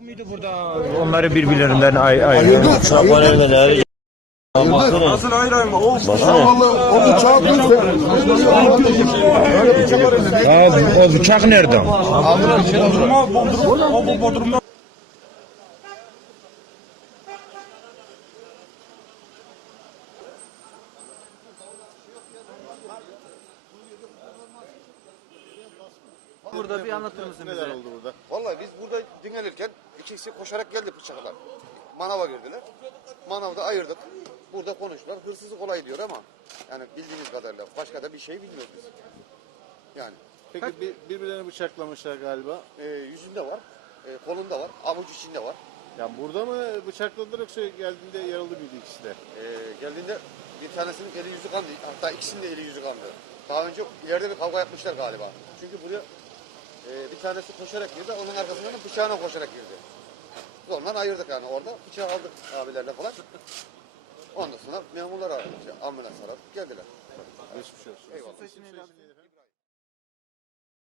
mıydı burada onları birbirlerinden ay ay. Çapar evleri. Nasıl ayrayım? Of. Vallahi o bıçağı Ya o bıçak nerede? Bodrum'a, Bodrum, o bu Bodrum'da. Burada bir anlatır mısın bize? Neler oldu burada? İkisi koşarak geldi bıçaklar. Manava girdiler. Manavda ayırdık. Burada konuştular. Hırsızlık olay diyor ama yani bildiğimiz kadarıyla başka da bir şey bilmiyoruz biz. Yani Peki bir, birbirlerini bıçaklamışlar galiba. e, yüzünde var, e, kolunda var, avuç içinde var. Ya burada mı bıçakladılar yoksa geldiğinde yaralı mıydı ikisi de? E, geldiğinde bir tanesinin eli yüzü kandı. Hatta ikisinin de eli yüzü kandı. Daha önce ileride bir kavga yapmışlar galiba. Çünkü buraya e, bir tanesi koşarak girdi. Onun arkasından da bıçağına koşarak girdi. Ondan ayırdık yani orada. Bıçağı aldık abilerle falan. Ondan sonra memurlar aradı. Ambulans aradık. Geldiler. Geçmiş olsun. Eyvallah.